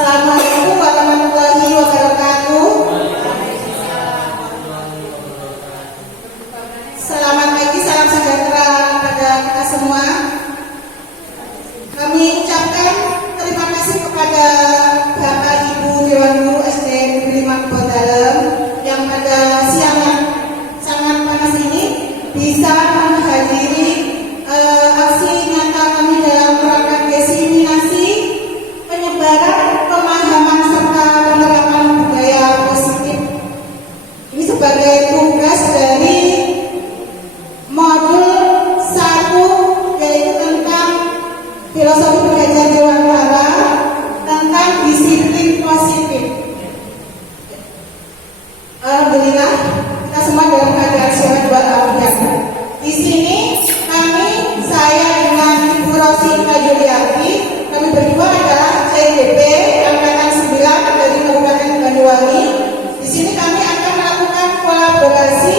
Assalamualaikum warahmatullahi wabarakatuh. Selamat pagi, salam sejahtera pada kita semua. Kami ucapkan terima kasih kepada Bapak Ibu Dewan Guru SD Negeri 5 Kebon Dalem yang pada siang yang sangat panas ini bisa menghadiri aksi nyata kami dalam rangka diseminasi penyebaran pemahaman serta penerapan budaya positif. Ini sebagai tugas dari modul 1, yaitu tentang filosofi belajar dewasa tentang disiplin positif. Alhamdulillah kita semua dalam keadaan sehat walafiat. Di sini saya dengan Ibu Rosi Juliati, kami berdua adalah CDP Angkatan 9 dari Kabupaten Banyuwangi. Di sini kami akan melakukan kolaborasi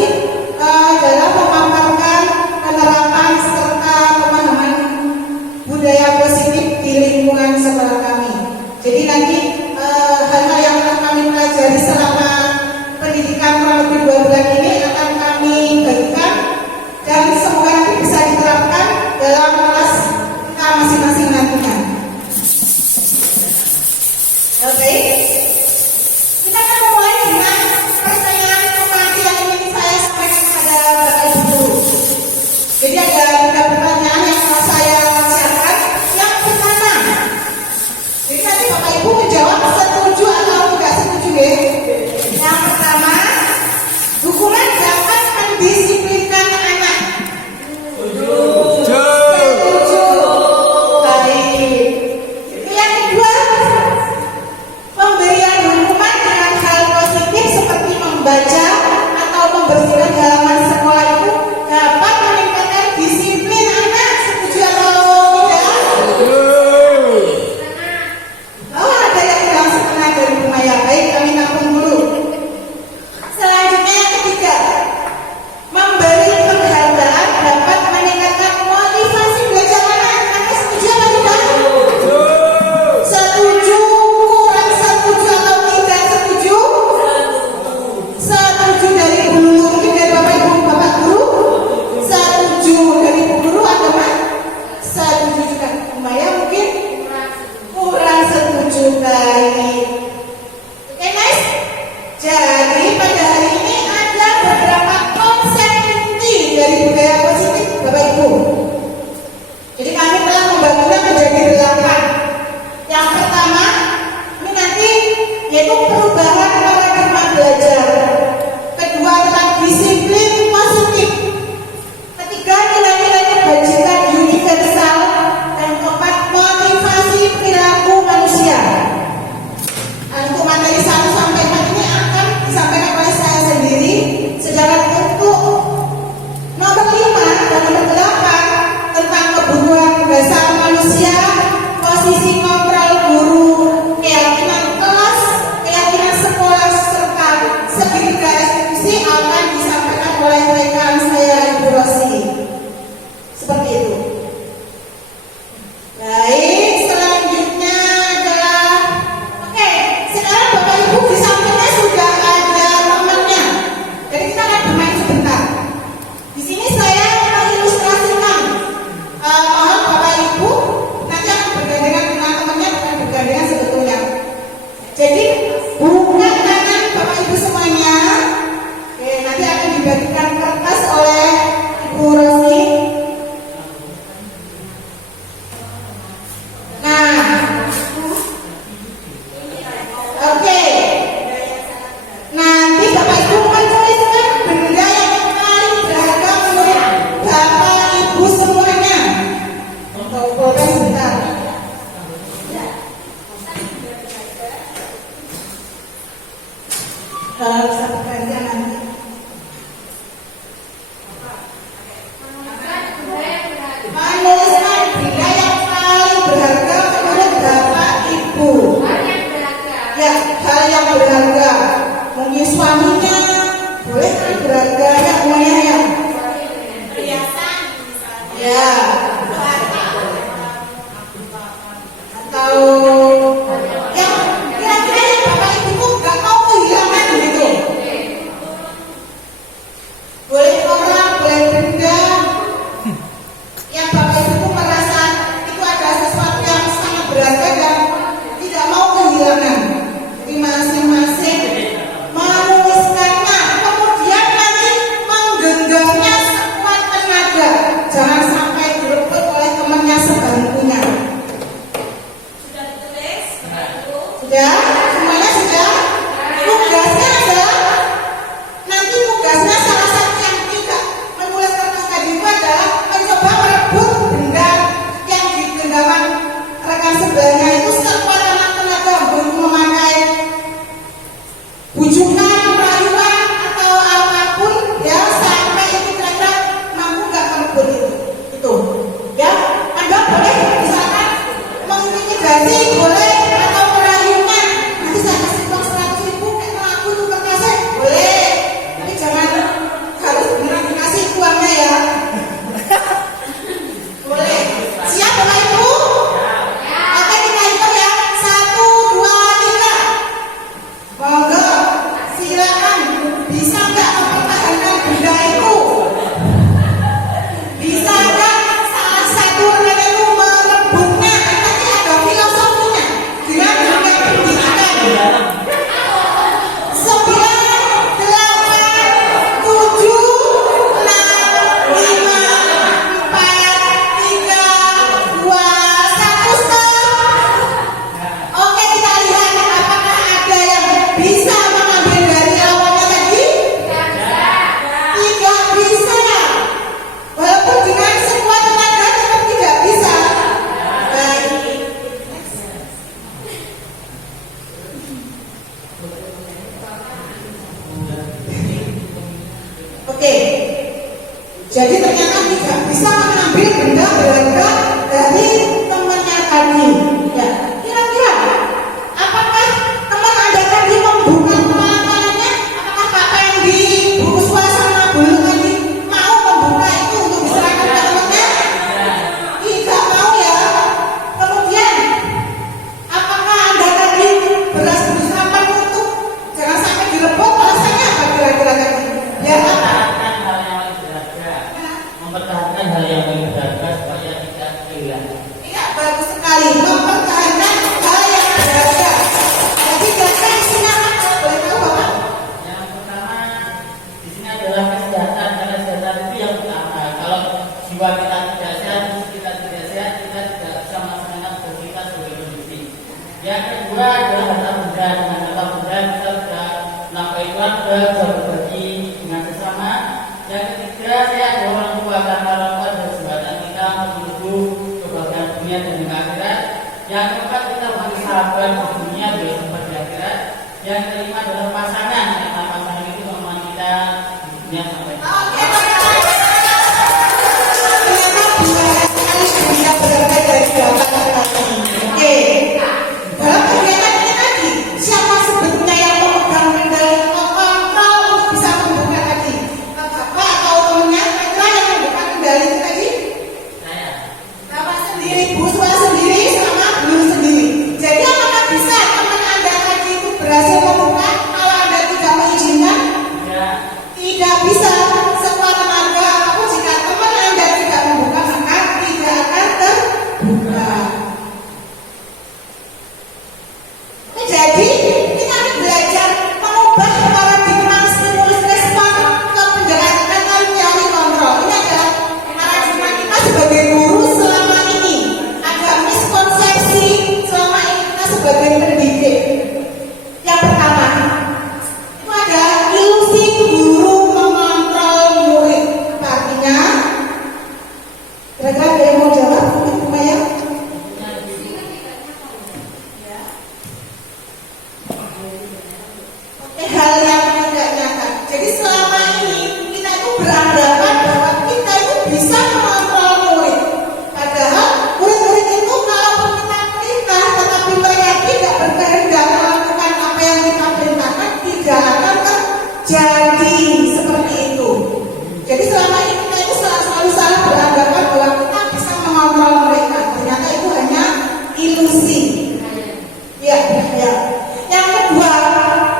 dalam memaparkan penerapan serta pemahaman budaya positif di lingkungan sekolah kami. Jadi nanti hal-hal yang telah kami pelajari selama pendidikan kurang lebih 2 bulan ini akan kami bagikan dan semoga nanti bisa diterapkan dalam kelas kita masing-masing nantinya. Oke, kita akan mulai dengan pertanyaan pemati yang ingin saya sampaikan kepada Bapak Ibu. Jadi ada 3 pertanyaan yang mau saya siapkan. Yang pertama, jadi nanti Bapak Ibu menjawab setuju atau tidak setuju ya. Yang pertama, hukuman dapat mendisiplinkan anak. Setuju. Baik. Yang kedua, pemberian hukuman dengan hal positif seperti membaca atau membersihkan halaman sekolah itu dapat meningkatkan disiplin anak. Setuju atau tidak? Oh, ada yang bilang setengah dari Bu Maya. Baik, kami tampung dulu. Selanjutnya yang ketiga, memberi penghargaan dapat meningkatkan motivasi belajar anak. Anda setuju atau tidak? Setuju, kurang setuju atau tidak setuju? Setuju dari Bu Lulu, mungkin dari Bapak Ibu Bapak Guru? Setuju dari Bu Guru atau Pak? Setuju juga Bu Maya mungkin? Kurang setuju. Baik. Oke guys, jadi pada hari ini ada beberapa konsep inti dari budaya positif Bapak Ibu. Jadi kami telah membaginya menjadi 8. Yang pertama, ini nanti yaitu perubahan paradigma belajar. Kedua tentang disiplin positif. Ketiga, nilai-nilai kebajikan universal. Dan keempat, motivasi perilaku manusia. Untuk materi 1 sampai 4 ini akan disampaikan oleh saya sendiri. Sedangkan untuk nomor 5 dan nomor 8 tentang kebutuhan dasar manusia, posisi kontrol guru, keyakinan kelas, keyakinan sekolah, serta segitiga institusi akan disampaikan oleh rekan saya Ibu Rosi. Seperti itu. Baik, selanjutnya adalah sekarang Bapak Ibu di sampingnya sudah ada temannya. Jadi kita akan bermain sebentar. Di sini saya mengilustrasikan. Mohon Bapak Ibu nanti akan bergandengan dengan temannya, bukan bergandengan sebetulnya. Jadi buka tangan Bapak Ibu semuanya. Oke, nanti akan dibagikan kertas oleh Ibu Rosi. Nah, oke. Nanti Bapak Ibu menuliskan benda yang paling berharga menurut Bapak Ibu semuanya. Boleh sebentar. Satu bagian nanti. Menuliskan benda yang paling berharga menurut Bapak Ibu. Ya, hal yang berharga. Mungkin suaminya, boleh berharga ya semuanya ya. Perhiasan misalnya. Ya. Atau yang sebelahnya itu sekuat tenaga untuk memakai bujukan, rayuan atau apapun ya sampai itu kira-kira mampu nggak merebut itu ya. Anda boleh misalkan mengintimidasi boleh atau merayukan, nanti saya kasih uang 100.000 kayak aku tuh kertasnya boleh, tapi jangan harus beneran dikasih uangnya ya. Boleh. Siap Bapak Ibu? Oke, kita hitung ya. 1, 2, 3. Monggo, silakan. Bisa nggak mempertahankan benda itu? Bisa nggak salah satu rekan itu merebutnya? Nanti ada filosofinya dengan dunia pendidikan. 9, 8, 7, 6, 5, 4, 3, 2, 1, stop. Oke, kita lihat apakah ada yang bisa mengambil dari lawannya tadi? Tidak bisa. Walaupun dengan sekuat tenaga tetap tidak bisa. Baik. Oke. Jadi ternyata tidak bisa mengambil benda berharga dari temannya tadi. Ya, kira-kira apakah teman Anda tadi membuka kemampuannya? Apakah Pak Pendi, Bu Uswa sama Bu Lu tadi mau membuka itu untuk diserahkan ke temannya? Tidak mau ya. Kemudian, apakah Anda tadi beras berserapan untuk jangan sampai direbut? Alasannya apa kira-kira tadi? Ya apa? Mempertahankan hal yang paling berharga supaya tidak hilang. Iya, bagus sekali. Mempertahankan hal yang berharga. Jadi kira-kira isinya apa? Boleh tahu Bapak? Yang pertama di sini adalah kesehatan. Karena kesehatan itu yang utama. Kalau jiwa kita tidak sehat, fisik kita tidak sehat, kita tidak bisa melaksanakan tugas kita sebagai manusia. Yang kedua adalah harta benda. Dengan harta benda kita bisa menafkahi keluarga, bisa berbagi dengan sesama. Yang ketiga, saya adalah orang tua, karena orang tua adalah jembatan kita menuju kebahagiaan dunia dan juga akhirat. Yang keempat, kita bagi sahabat di dunia dan sahabat di akhirat. Yang kelima adalah pasangan, karena pasangan itu teman kita di dunia sampai Oke, ternyata banyak sekali dunia berharga dari belakang tadi. Oke, dalam kegiatan ini tadi, siapa sebetulnya yang memegang kendali kontrol untuk bisa membuka tadi? Bapak atau temennya? Kira yang membuka kendali itu tadi? saya. Bapak sendiri, Bu Swa sendiri, sama Bu sendiri. Jadi apakah bisa teman Anda tadi itu berhasil membuka kalau Anda tidak mengizinkan? Ya, Tidak bisa. Sekuat tenaga apapun jika teman Anda tidak membuka maka tidak akan terbuka. Jadi kita harus belajar mengubah paradigma stimulus respon ke pendekatan teori kontrol. Ini adalah paradigma kita sebagai guru selama ini. Ada miskonsepsi selama ini kita sebagai pendidik. Yang pertama, itu ada ilusi guru mengontrol murid. Apa artinya? Kira-kira ada yang mau jawab? Mungkin Bu Maya? Oke, hal yang tidak nyata. Jadi selama ini kita itu beranggapan bahwa kita itu bisa mengontrol murid. Padahal murid-murid itu kalaupun kita perintah tetapi mereka tidak berkehendak melakukan apa yang kita perintahkan, tidak akan terjadi seperti itu. Jadi selama ini kita itu selalu salah beranggapan bahwa kita bisa mengontrol mereka. Ternyata itu hanya ilusi. Ya, ya. Yang kedua,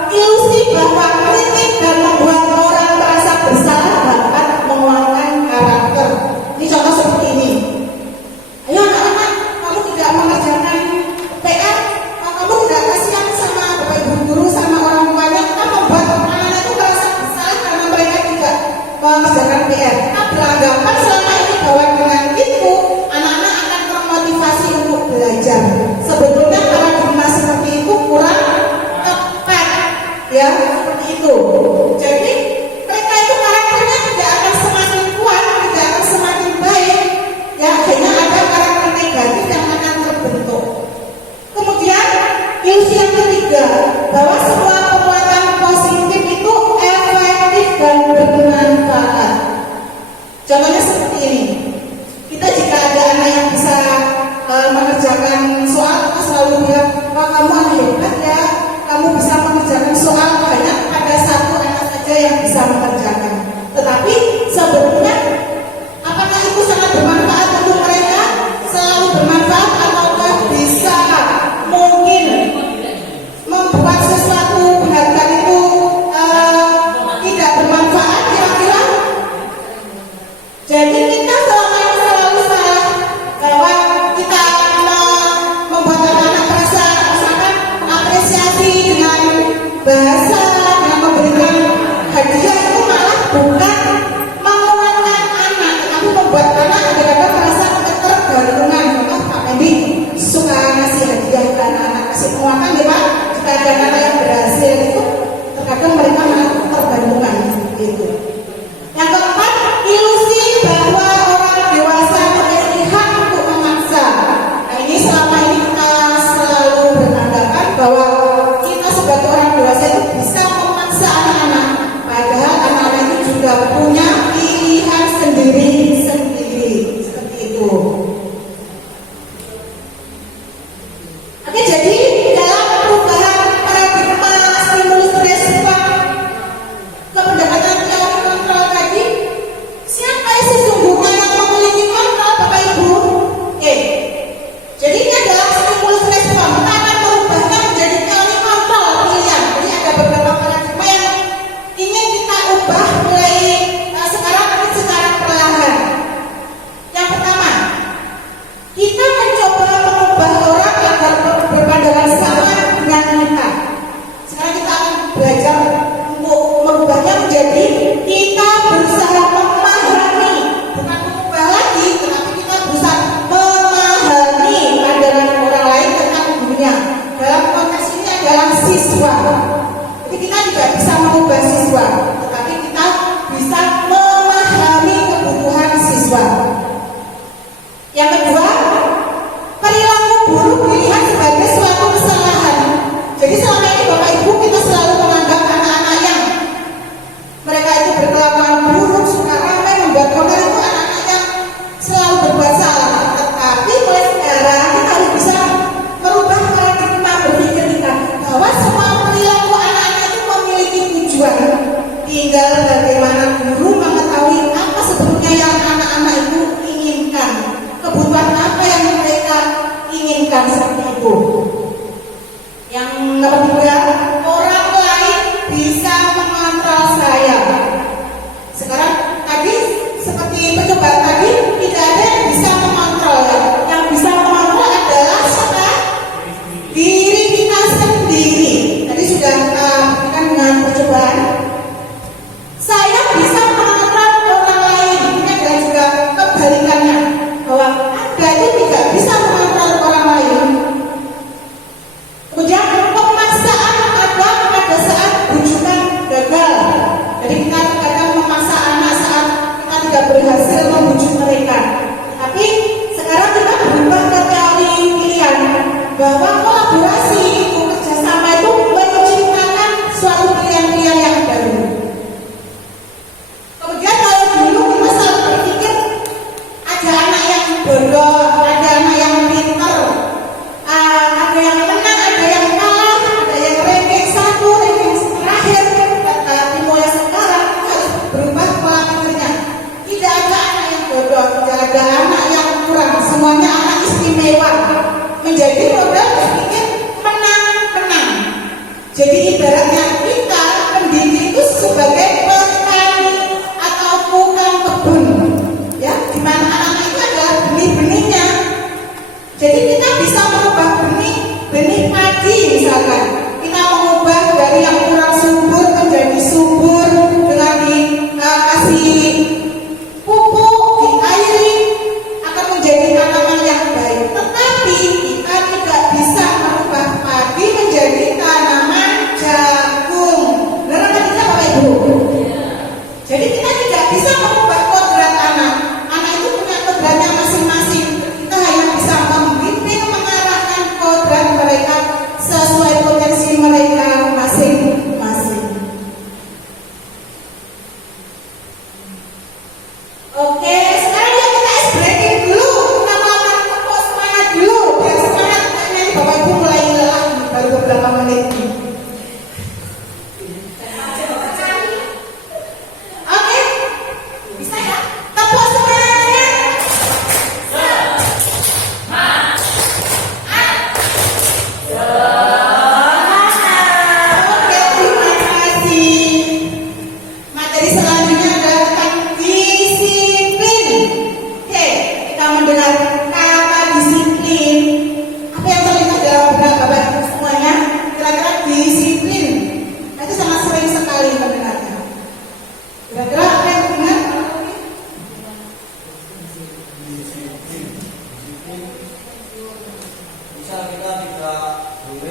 ilusi bahwa kritik dan membuat orang merasa bersalah dapat menguatkan karakter. Ini contoh seperti ini. Ayo anak-anak, kamu tidak mengerjakan PR, kamu tidak kasihan sama bapak ibu guru sama orang tuanya, kita membuat anak-anak itu merasa bersalah karena mereka tidak mengerjakan PR. Kita beranggapan selama ini bahwa dengan itu anak-anak akan termotivasi untuk belajar. Sebetulnya paradigma seperti itu kurang Oke, jadi dalam perubahan paradigma stimulus respon ke pendekatan teori kontrol tadi, siapa yang sesungguhnya yang memiliki kontrol, Bapak Ibu? Oke, jadi ini adalah stimulus respon. Kita akan merubahnya menjadi teori kontrol pilihan. Jadi ada beberapa paradigma yang ingin kita ubah mulai sekarang, tapi secara perlahan. Yang pertama, kita mencoba mengubah orang agar berpandangan sama dengan kita. Sekarang kita akan belajar untuk merubahnya menjadi kita berusaha memahami, bukan mengubah lagi, tetapi kita berusaha memahami pandangan orang lain tentang dunia. Dalam konteks ini adalah siswa. Jadi kita tidak bisa mengubah siswa, tetapi kita bisa memahami kebutuhan siswa. Yang kedua, perilaku buruk dilihat sebagai suatu kesalahan. Jadi selama ini Bapak Ibu kita selalu menganggap anak-anak yang mereka itu berkelakuan buruk, suka ramai, membuat kotor itu anak-anak yang selalu berbuat salah. Tetapi mulai sekarang kita harus bisa merubah paradigma berpikir kita bahwa semua perilaku anak-anak itu memiliki tujuan. Tinggal bagaimana guru mengetahui apa sebetulnya yang anak-anak itu inginkan, kebutuhan apa yang mereka inginkan seperti itu. Yang ketiga, orang lain bisa mengontrol saya. Sekarang tadi seperti percobaan tadi, tidak ada yang bisa mengontrol ya. Yang bisa mengontrol adalah siapa? Diri kita sendiri. Tadi sudah kita buktikan dengan percobaan. Saya bisa mengontrol orang lain. Ini adalah juga kebalikannya, bahwa Anda itu tidak bisa mengontrol orang lain. Kemudian pemaksaan ada pada saat bujukan gagal. Jadi kita kadang memaksa anak saat kita tidak berhasil membujuk mereka. Tapi sekarang kita berubah ke teori pilihan bahwa kolaborasi itu, kerjasama itu menciptakan suatu pilihan-pilihan yang baru. Kemudian kalau dulu kita selalu berpikir ada anak yang bodoh, ada anak yang pintar, ada yang menang, ada yang kalah, ada yang ranking 1, ranking terakhir. Tetapi mulai sekarang harus berubah pola pikirnya. Tidak ada anak yang bodoh, tidak ada anak yang kurang, semuanya anak istimewa. Menjadi modal berpikir menang-menang. Jadi ibaratnya kita pendidik itu sebagai petani atau tukang kebun, ya, di mana anak-anak itu adalah benih-benihnya. Jadi kita bisa mengubah benih padi misalkan. Kita mengubah dari yang kurang subur menjadi subur dengan dikasih pupuk, diairi, akan menjadi tanaman yang baik. Tetapi kita tidak bisa merubah padi menjadi tanaman jagung. Benar kan tidak Bapak Ibu? Jadi kita tidak bisa mengubah kodrat anak. Anak itu punya kodratnya masing-masing. Kita hanya bisa membimbing, mengarahkan kodrat mereka sesuai potensi mereka masing-masing. Oke, sekarang yuk kita ice breaking dulu. Kita melakukan tepuk semangat dulu. Biar semangat, nanti Bapak Ibu mulai lelah baru beberapa menit ini. Oke, bisa ya? Tepuk semangatnya. Oke, terima kasih. Materi selanjutnya adalah tentang disiplin. Oke, kita mendengar kata disiplin. Apa yang terlihat dalam benak Bapak Ibu semuanya? Kira-kira disiplin. Itu sangat sering sekali mendengarnya. Kira-kira apa yang benar? Misal kita tidak boleh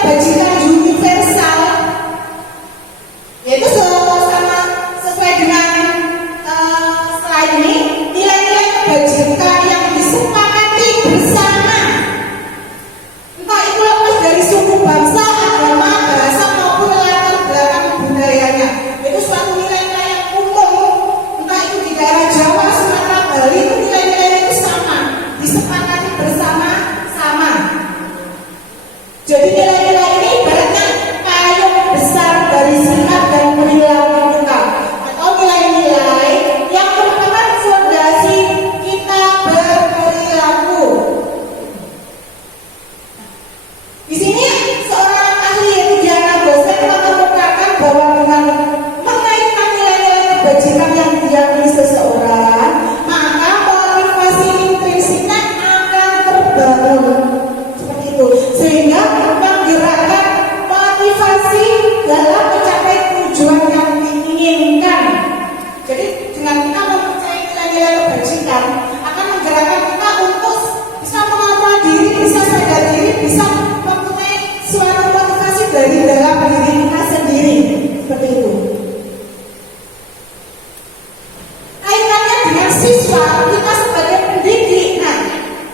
kebajikan universal, yaitu sesuai dengan slide ini, nilai-nilai kebajikan yang disepakati bersama, entah itu lepas dari suku, bangsa, agama, bahasa maupun latar belakang budayanya. Itu suatu nilai-nilai yang umum, entah itu di daerah Jawa, Sumatera, Bali, itu nilai-nilai itu sama, disepakati bersama-sama. Jadi nilai-nilai ini ibaratnya payung besar dari sikap dan perilaku kita, atau nilai-nilai yang merupakan fondasi kita berperilaku. Di sini seorang ahli yaitu Diana Gosen mengemukakan bahwa dengan mengaitkan nilai-nilai kebajikan yang diyakini seseorang, maka motivasi intrinsiknya akan terbangun seperti itu, sehingga menggerakkan motivasi dalam mencapai tujuan yang diinginkan. Jadi dengan kita mempercayai nilai-nilai kebajikan akan menggerakkan kita untuk bisa mengontrol diri, bisa sadar diri, bisa mempunyai suatu motivasi dari dalam diri kita sendiri. Seperti itu. Kaitannya dengan siswa, kita sebagai pendidik. Nah,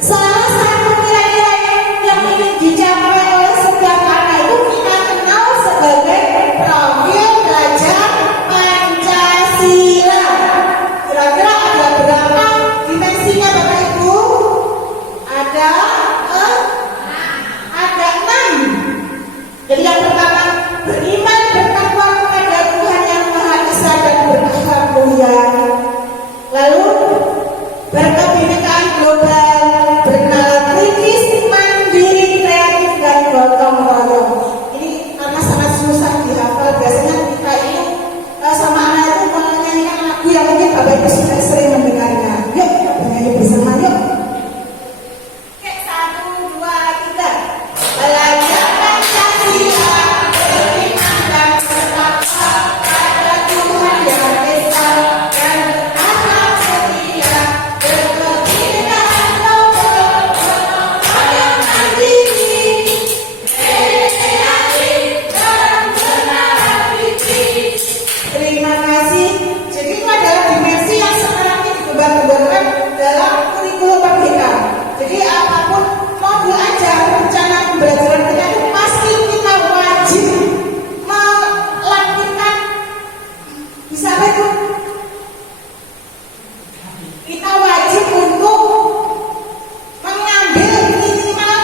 salah satu nilai-nilai yang ingin dicapai oleh setiap anak itu kita kenal sebagai profil belajar Pancasila. Kira-kira ada berapa dimensinya Bapak Ibu? Ada 6. Jadi yang pertama, beriman bertakwa kepada Tuhan yang Maha Esa dan berakhlak mulia. Lalu berkebinekaan global, bernalar kritis, mandiri, kreatif, dan gotong royong. Ini karena sangat susah dihafal. Biasanya kita itu sama anak itu menyanyikan lagu yang mungkin Bapak Ibu sudah sering mendengarnya. Yuk, kita bernyanyi bersama yuk. Oke, 1, 2, 3. Belajar Pancasila, beriman dan bertakwa pada Tuhan yang Esa dan berakhlak mulia, berkebinekaan global, gotong royong mandiri, kreatif dan bernalar kritis. Terima kasih. Jadi itu adalah dimensi yang sekarang ini digembar-gemborkan dalam kurikulum merdeka. Jadi apapun modul ajar, rencana pembelajaran kita itu pasti kita wajib melakukan, bisa apa itu? Kita wajib untuk mengambil minimal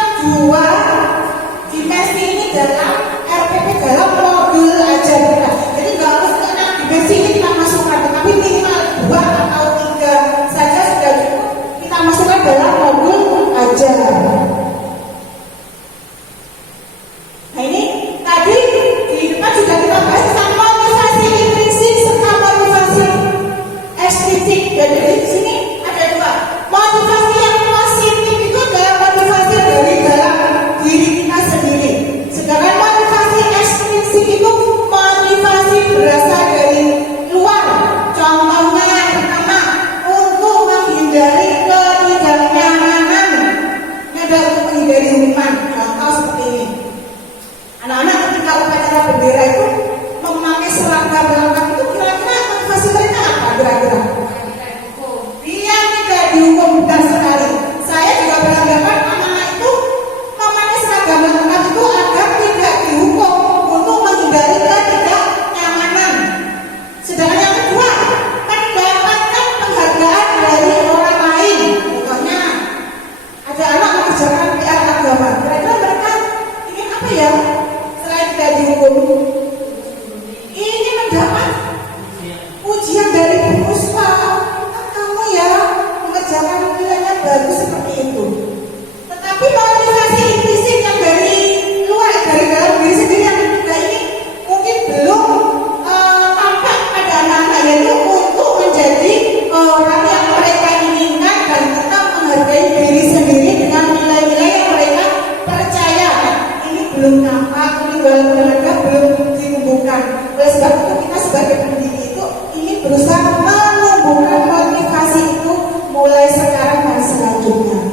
2 dimensi ini dalam RPP, dalam modul ajar kita. Jadi nggak harus ke 6 dimensi ini kita masukkan, tapi minimal 2 atau 3 saja sudah cukup kita masukkan dalam modul ajar. Nah ini tadi di depan sudah kita bahas tentang motivasi intrinsik serta motivasi ekstrinsik. Dan di sini ada 2. Motivasi yang positif itu adalah motivasi dari dalam diri kita sendiri. Sedangkan motivasi ekstrinsik itu motivasi berasal dari luar. Contohnya yang pertama, untuk menghindari ketidaknyamanan, ada untuk menghindari hukuman. Contoh seperti ini. Anak-anak ketika upacara bendera itu memakai seragam lengkap itu, kira-kira motivasi mereka apa kira-kira? Dia tidak dihukum, bukan sekali. Saya juga beranggapan anak-anak itu memakai seragam lengkap itu agar tidak dihukum, untuk menghindari ketidaknyamanan. Sedangkan yang kedua, mendapatkan penghargaan dari orang lain. Contohnya, ada anak mengerjakan PR agama. Kira-kira mereka ingin apa ya? Selain tidak dihukum, ini mendapat ujian dari Bu Puspa. Kamu ya mengerjakan nilainya bagus seperti itu. Tetapi motivasi intrinsik yang dari luar, dari dalam diri sendiri yang kita ini mungkin belum tampak pada anak-anak, yaitu untuk menjadi orang yang mereka inginkan dan tetap menghargai diri sendiri dengan nilai-nilai yang mereka percaya. Ini belum nampak, ini walaupun mereka belum ditumbuhkan. Oleh sebab itu kita sebagai pendidik itu ingin berusaha menumbuhkan motivasi itu mulai sekarang dan selanjutnya. 2.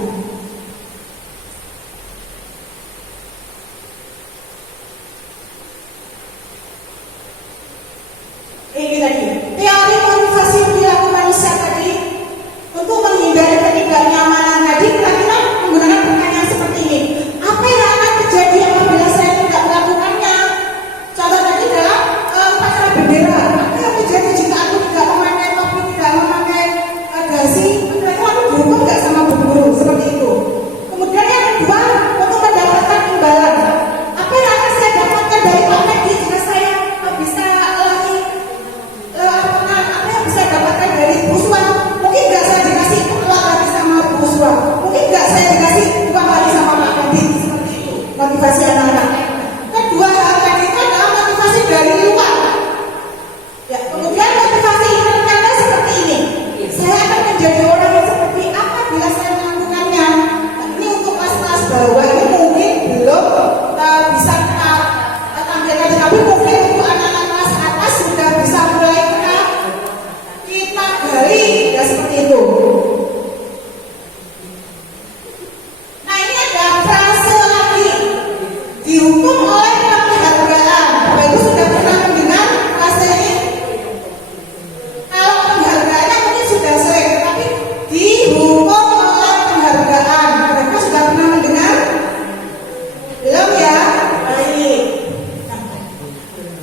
dihukum oleh penghargaan. Bapak Ibu sudah pernah mendengar frase ini? Kalau penghargaannya mungkin sudah sering, tapi dihukum oleh penghargaan. Bapak sudah pernah mendengar? Belum ya? Baik.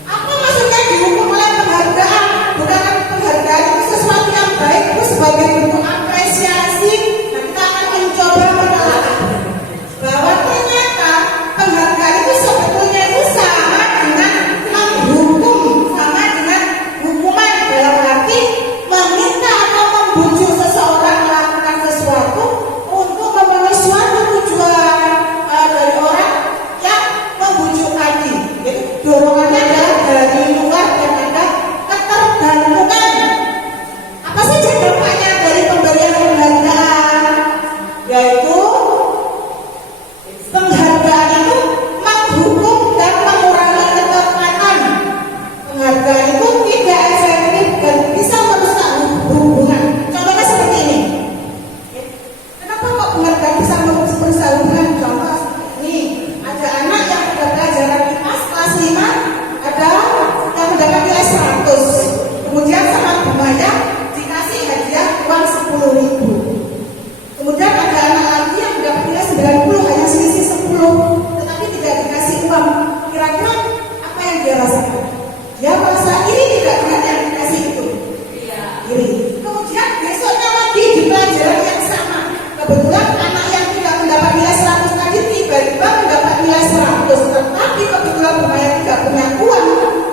Apa maksudnya dihukum oleh penghargaan? Bukan penghargaan itu sesuatu yang baik, itu sebagai bentuk apresiasi. Nah, kita akan mencoba menelaah bahwa ternyata penghargaan itu sebetulnya itu sama dengan menghukum, sama dengan hukuman, dalam arti meminta atau membujuk seseorang melakukan sesuatu untuk memenuhi suatu tujuan dari orang yang membujuk tadi. Jadi dorongannya adalah dari luar dan ada ketergantungan. Apa saja dampaknya dari pemberian penghargaan? Yaitu penghargaan itu menghukum dan mengurangi ketepatan. Penghargaan itu tidak efektif dan bisa merusak hubungan. Contohnya seperti ini. Kenapa kok penghargaan bisa merusak hubungan? Contoh ini, ada anak yang sudah belajar di kelas 5, ada yang mendapat nilai 100. Kemudian sama gumanya dikasih hadiah uang 10.000. Kemudian ada anak lagi yang mendapat nilai 90, hanya selisih 10, tetapi tidak dikasih uang. Kira-kira apa yang dia rasakan? Dia merasa iri tidak dengan yang dikasih itu? Iri. Kemudian besoknya lagi di pelajaran yang sama, kebetulan anak yang tidak mendapat nilai 100 tadi tiba-tiba mendapat nilai 100, tetapi kebetulan rumahnya tidak punya uang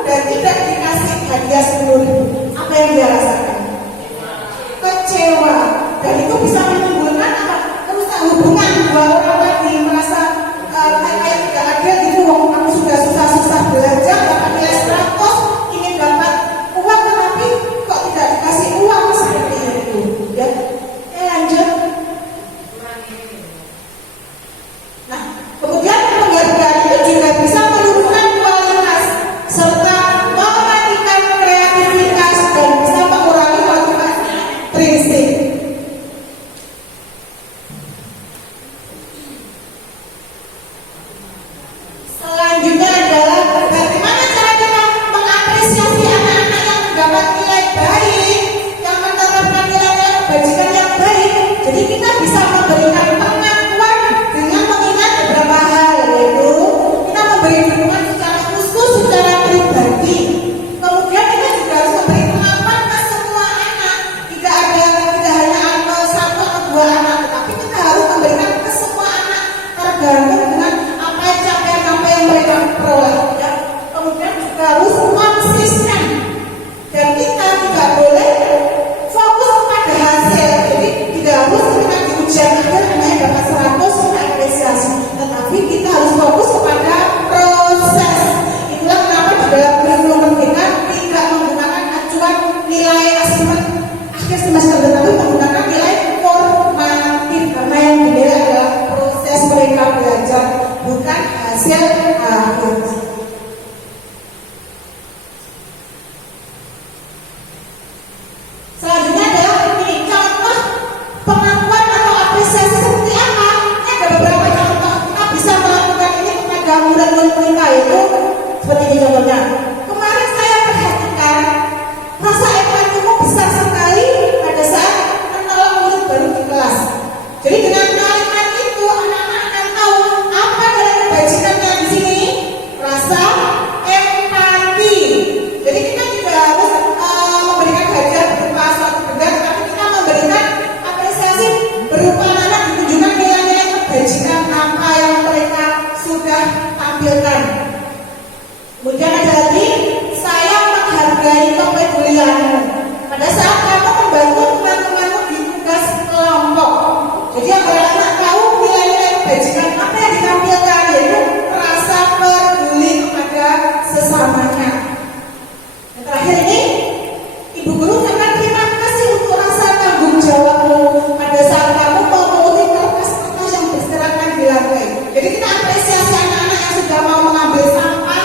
dan tidak dikasih hadiah 10.000. Apa yang dia rasakan? Kecewa. Dan itu bisa menimbulkan apa? Merusak hubungan. Dua orang tadi merasa kayak tidak adil gitu. Aku sudah susah-susah belajar dapat nilai 100, ingin dapat uang tetapi kok tidak dikasih uang seperti itu. Ya, lanjut. Nah, kemudian penghargaan itu juga bisa menurunkan kualitas serta mematikan kreativitas dan bisa mengurangi motivasi prinsip. Selanjutnya adalah bagaimana cara kita mengapresiasi anak-anak yang mendapat nilai baik, yang menerapkan nilai-nilai kebajikan yang baik. Jadi kita bisa memberikan pengakuan dengan mengingat beberapa hal, yaitu kita memberi dukungan secara khusus, secara pribadi. Kemudian kita juga harus memberi pengakuan ke semua anak. Tidak hanya ke satu atau dua anak, tetapi kita harus memberikan ke semua anak tergantung dengan apa yang mereka peroleh. Ya. Kemudian juga harus konsisten. Dan kita tidak boleh fokus pada hasil. Jadi tidak harus kita di ujian akhir hanya dapat 100 kita apresiasi, tetapi kita harus fokus kepada proses. Itulah kenapa di dalam kurikulum Merdeka tidak menggunakan acuan nilai asesmen akhir semester, tetapi menggunakan nilai formatif karena yang dinilai adalah proses mereka belajar, bukan hasil akhir. Selanjutnya adalah ini contoh pengakuan atau apresiasi seperti apa? Ini ada beberapa contoh. Kita bisa melakukan ini kepada murid-murid kita, yaitu seperti ini contohnya. Kemarin saya perhatikan rasa empatimu besar sekali pada saat menolong murid baru di kelas. Jadi dengan kalimat itu anak-anak akan tahu apa dalam kebajikannya di sini, rasa empati. Jadi kita tidak harus memberikan hadiah berupa suatu benda, tapi kita memberikan apresiasi berupa mana ditunjukkan nilai-nilai kebajikan apa yang mereka sudah tampilkan. Kemudian ada lagi, saya menghargai kepedulianmu pada saat kamu membantu teman-temanmu di tugas kelompok. Jadi anak-anak tahu nilai-nilai kebajikan apa yang ditampilkan, yaitu rasa peduli kepada sesamanya. Yang terakhir ini, Ibu Guru akan terima kasih untuk rasa tanggung jawabmu pada saat kamu memunguti kertas-kertas yang berserakan di lantai. Jadi kita apresiasi anak-anak yang sudah mau mengambil sampah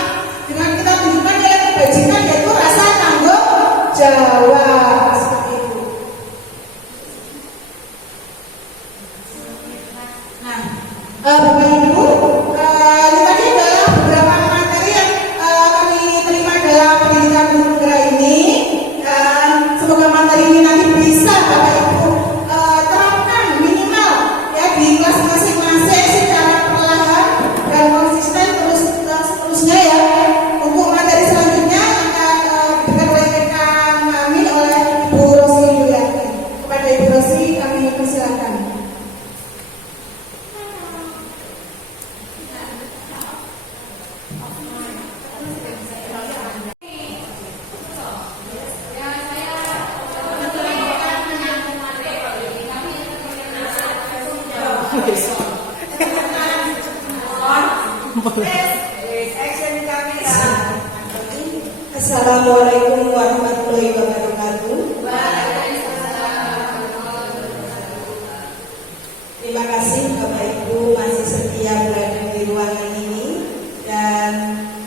dengan kita tunjukkan nilai kebajikan, yaitu rasa tanggung jawab. Seperti itu. Nah, Bapak Ibu, Assalamualaikum warahmatullahi wabarakatuh. Terima kasih Bapak Ibu masih setia berada di ruangan ini, dan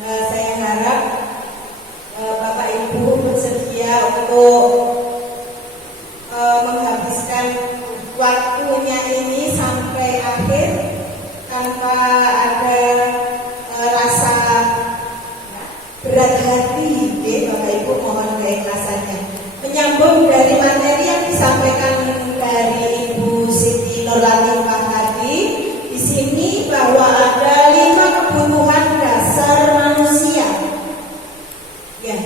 saya harap Bapak Ibu bersedia untuk menghabiskan waktunya ini sampai akhir tanpa ada rasa berat hati. Bapak Ibu mohon keikhlasannya. Menyambung dari materi yang disampaikan dari Ibu Siti Nurlatifah tadi, di sini bahwa ada 5 kebutuhan dasar manusia. Ya,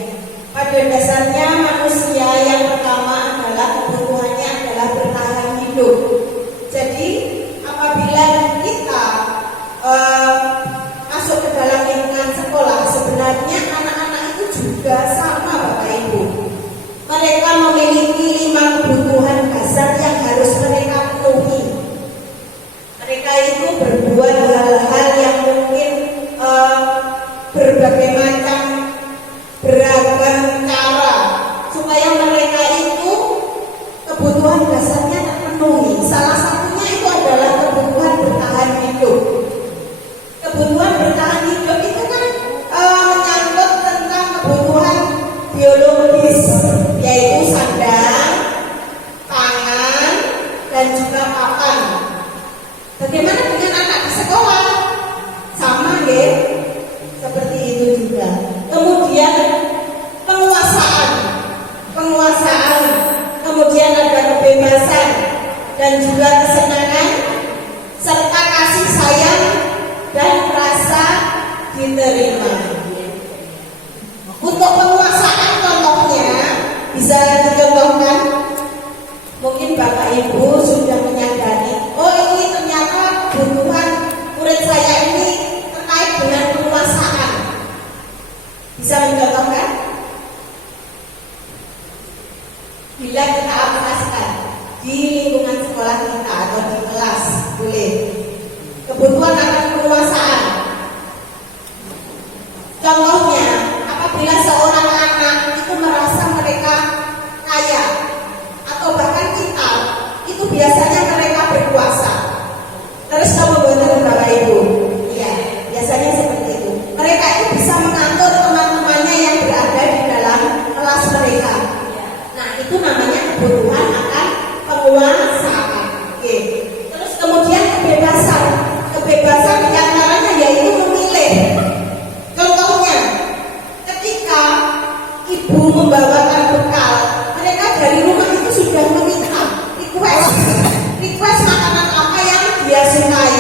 pada dasarnya manusia yang pertama adalah kebutuhannya adalah bertahan hidup. Jadi apabila kita masuk ke dalam lingkungan sekolah, sebenarnya anak-anak itu juga sama Bapak Ibu. Mereka memiliki 5 kebutuhan dasar yang harus mereka penuhi. Mereka itu berbuat hal-hal yang mungkin berbagai macam beragam cara supaya mereka itu kebutuhan dasarnya terpenuhi. Salah satunya itu adalah kebutuhan bertahan hidup. Kebutuhan bertahan hidup itu kan menyangkut tentang kebutuhan biologis, yaitu sandang, pangan, dan juga papan. Bagaimana dengan anak di sekolah? Sama ya, seperti itu juga. Kemudian penguasaan, kemudian ada kebebasan dan juga kesenangan, serta kasih sayang dan rasa diterima. Untuk penguasaan contohnya bisa dicontohkan, mungkin Bapak Ibu sudah menyadari, oh ini ternyata kebutuhan murid saya ini terkait dengan penguasaan. Bisa mencontohkan? Bila kita aplikasikan di lingkungan sekolah kita atau di kelas, boleh. Kebutuhan akan penguasaan. Contohnya, apabila seorang anak itu merasa mereka kaya, atau bahkan kita, itu biasanya mereka berkuasa. Terus kamu betul Bapak Ibu? Iya, biasanya seperti itu. Mereka itu bisa mengatur teman-temannya yang berada di dalam kelas mereka. Nah, itu namanya kebutuhan akan penguasaan. Oke. Terus kemudian kebebasan. Kebebasan diantaranya yaitu memilih. Contohnya, ketika ibu membawakan bekal, mereka dari rumah itu sudah meminta request makanan apa yang dia sukai.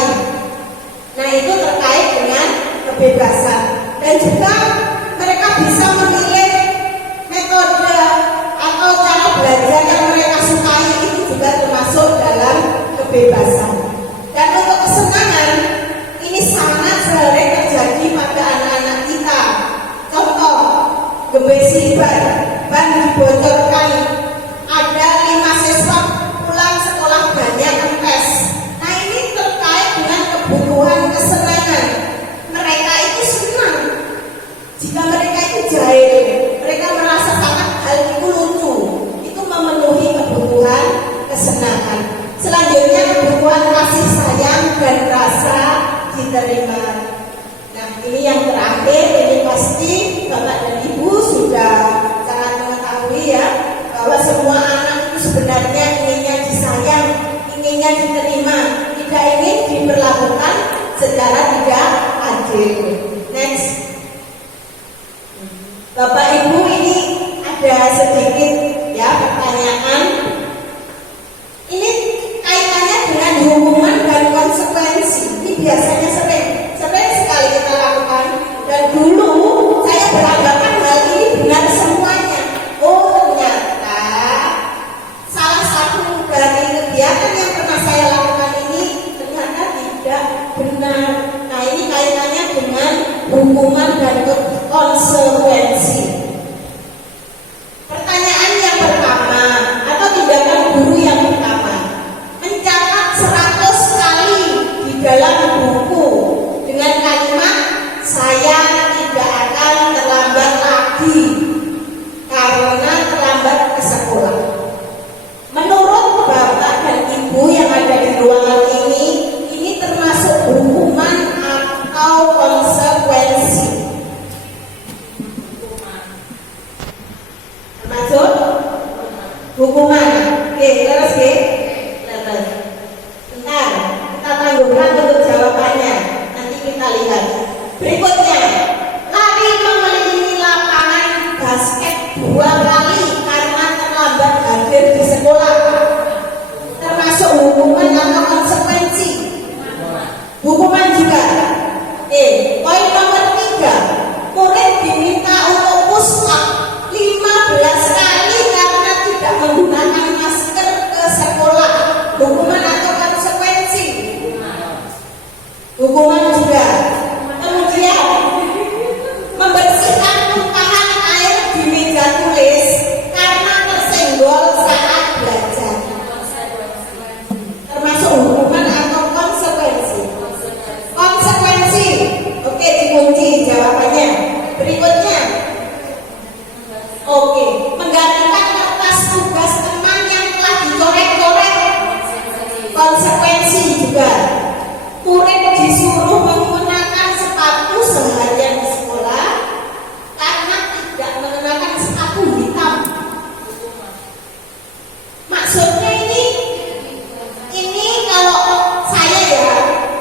Nah, itu terkait dengan kebebasan. Dan juga mereka bisa memilih metode atau cara belajar yang mereka sukai, itu juga termasuk dalam kebebasan. Dan untuk kesenangan, ini sangat sering terjadi pada anak-anak kita. Contoh, gembesi ban dibocorkan, ada 5 siswa pulang sekolah banyak kempes. Nah, ini terkait dengan kebutuhan kesenangan. Mereka itu senang jika mereka itu jahil, mereka merasa sangat hal itu lucu. Itu memenuhi kebutuhan kesenangan. Selanjutnya kebutuhan kasih sayang dan rasa diterima. Nah, ini yang terakhir, ini pasti Bapak dan Ibu sudah sangat mengetahui ya, bahwa semua anak itu sebenarnya inginnya disayang, inginnya diterima, tidak ingin diperlakukan secara tidak adil. Next, Bapak Ibu, ini ada sedikit ya pertanyaan. Ini kaitannya dengan hukuman dan konsekuensi. Ini biasanya sering sekali kita lakukan. Dan dulu saya beranggapan hal ini benar semuanya. Oh, ternyata salah satu dari kegiatan yang pernah saya lakukan ini ternyata tidak benar. Nah, ini kaitannya dengan hukuman dan konsekuensi. Pertanyaan yang pertama atau tindakan guru yang pertama, mencatat 100 kali di dalam buku dengan kalimat saya tidak akan Berikutnya, lari mengelilingi lapangan basket 2 kali karena terlambat hadir di sekolah. Termasuk hukuman atau konsekuensi. Hukuman juga. Poin nomor 3, murid diminta untuk push up 15 kali karena tidak menggunakan masker ke sekolah. Hukuman atau konsekuensi? Hukuman juga. Kemudian membersihkan tumpahan air di meja tulis karena tersenggol saat belajar. Termasuk hukuman atau konsekuensi? Konsekuensi. Oke, dikunci jawabannya. Berikutnya. Oke, menggantikan kertas tugas teman yang telah dicoret-coret. Konsekuensi juga. Murid disuruh menggunakan sepatu seharian di sekolah karena tidak mengenakan sepatu hitam. Maksudnya ini kalau saya ya,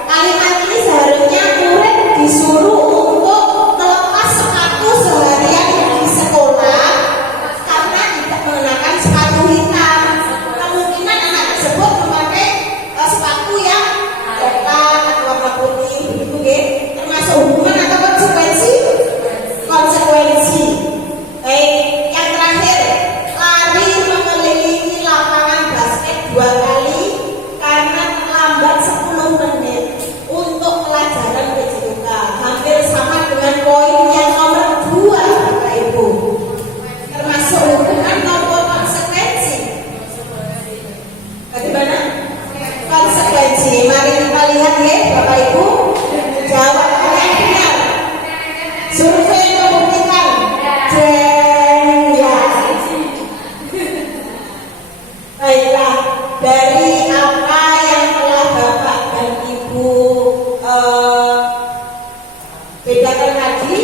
kalimat ini seharusnya murid disuruh untuk melepas sepatu seharian di sekolah karena tidak mengenakan sepatu hitam. Kemungkinan anak tersebut memakai sepatu yang hitam atau warna putih, begitu ya. Termasuk hukuman atau konsekuensi? Konsekuensi. Baik, yang terakhir, lari mengelilingi lapangan basket 2 kali karena terlambat 10 menit untuk pelajaran PJK. Hampir sama dengan poin yang nomor 2, Bapak Ibu. Termasuk hukuman maupun konsekuensi. Bagaimana? Konsekuensi. Mari kita lihat ya, Bapak Ibu. Jawabannya yang benar. Survei membuktikan. Ya. Baiklah, dari apa yang telah Bapak dan Ibu bedakan tadi,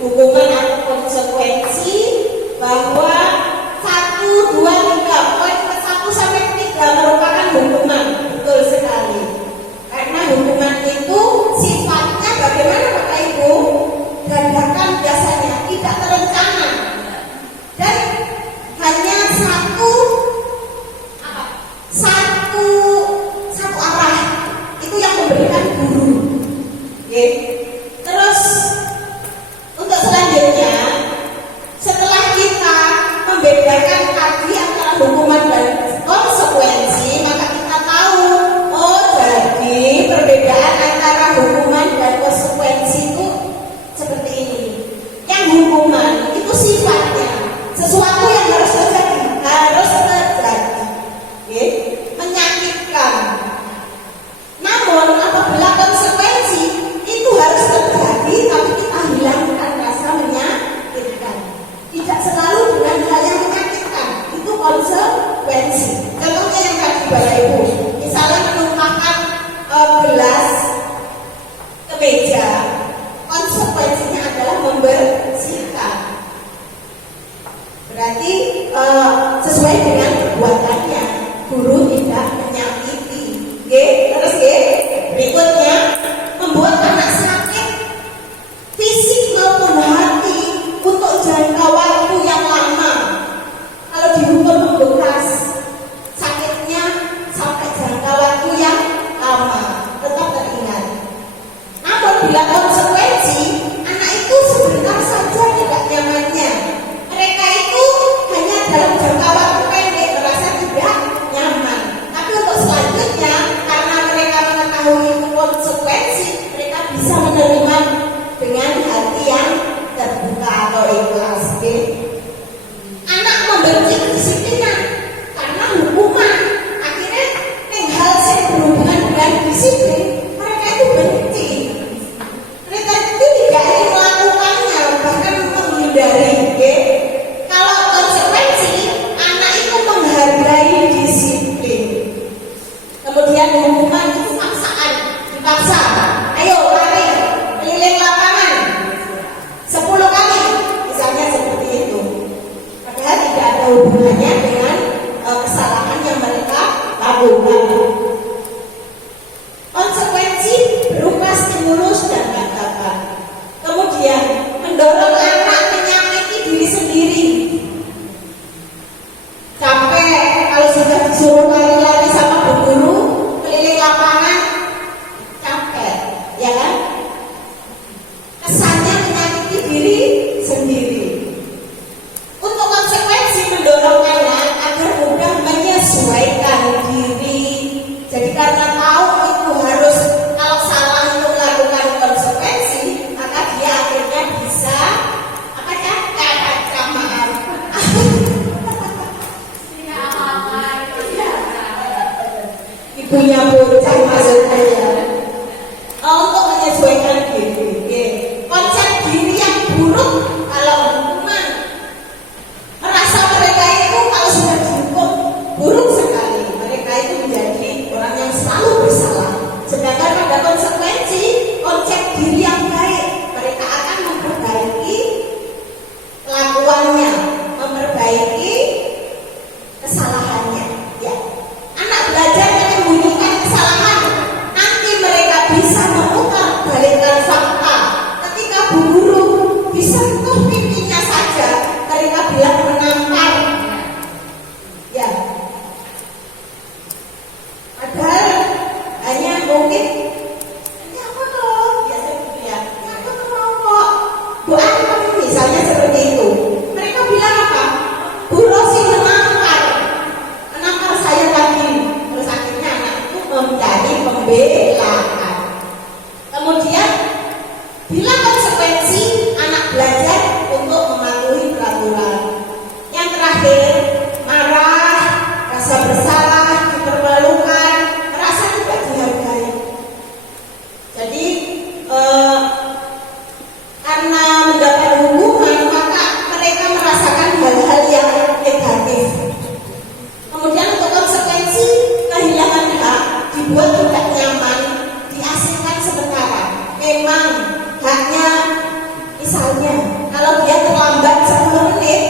hukuman atau konsekuensi, bahwa 1, 2, 3, poin ke 1 sampai ke 3 merupakan hukuman. Betul sekali. Karena hukuman itu sifatnya bagaimana Bapak Ibu? Dadakan biasanya, tidak terencana. Dan hanya satu arah. Itu yang memberikan guru. Oke. Terus untuk selanjutnya, setelah kita punya bocah maksudnya ya. Untuk menyesuaikan diri. Konsep diri yang buruk kalau hukuman merasa mereka itu kalau sudah dihukum buruk sekali. Mereka itu menjadi orang yang selalu bersalah. Sedangkan pada konsekuensi konsep diri yang baik, mereka akan memperbaiki kelakuannya, memperbaiki kesalahannya. Ya, anak belajar yang menyembunyikan kesalahan, nanti mereka bisa memutar balikkan fakta. Ketika bu guru disentuh pipinya saja, mereka bilang menampar. Ya, padahal hanya mungkin ini apa toh, biasa gitu ya, ini apa toh kok doa kami misalnya seperti itu. Mereka bilang apa? Bu Rosi menampar saya lagi. Terus akhirnya anak itu mencari pembelaan. Kemudian bila konsekuensi anak belajar untuk mematuhi peraturan. Yang terakhir, marah, rasa bersalah, dipermalukan, merasa tidak dihargai. Jadi karena mendapat hukuman maka mereka merasakan hal-hal yang negatif. Kemudian untuk konsekuensi kehilangan hak, dibuat tidak nyaman, diasingkan sementara. Memang haknya, misalnya kalau dia terlambat 10 menit,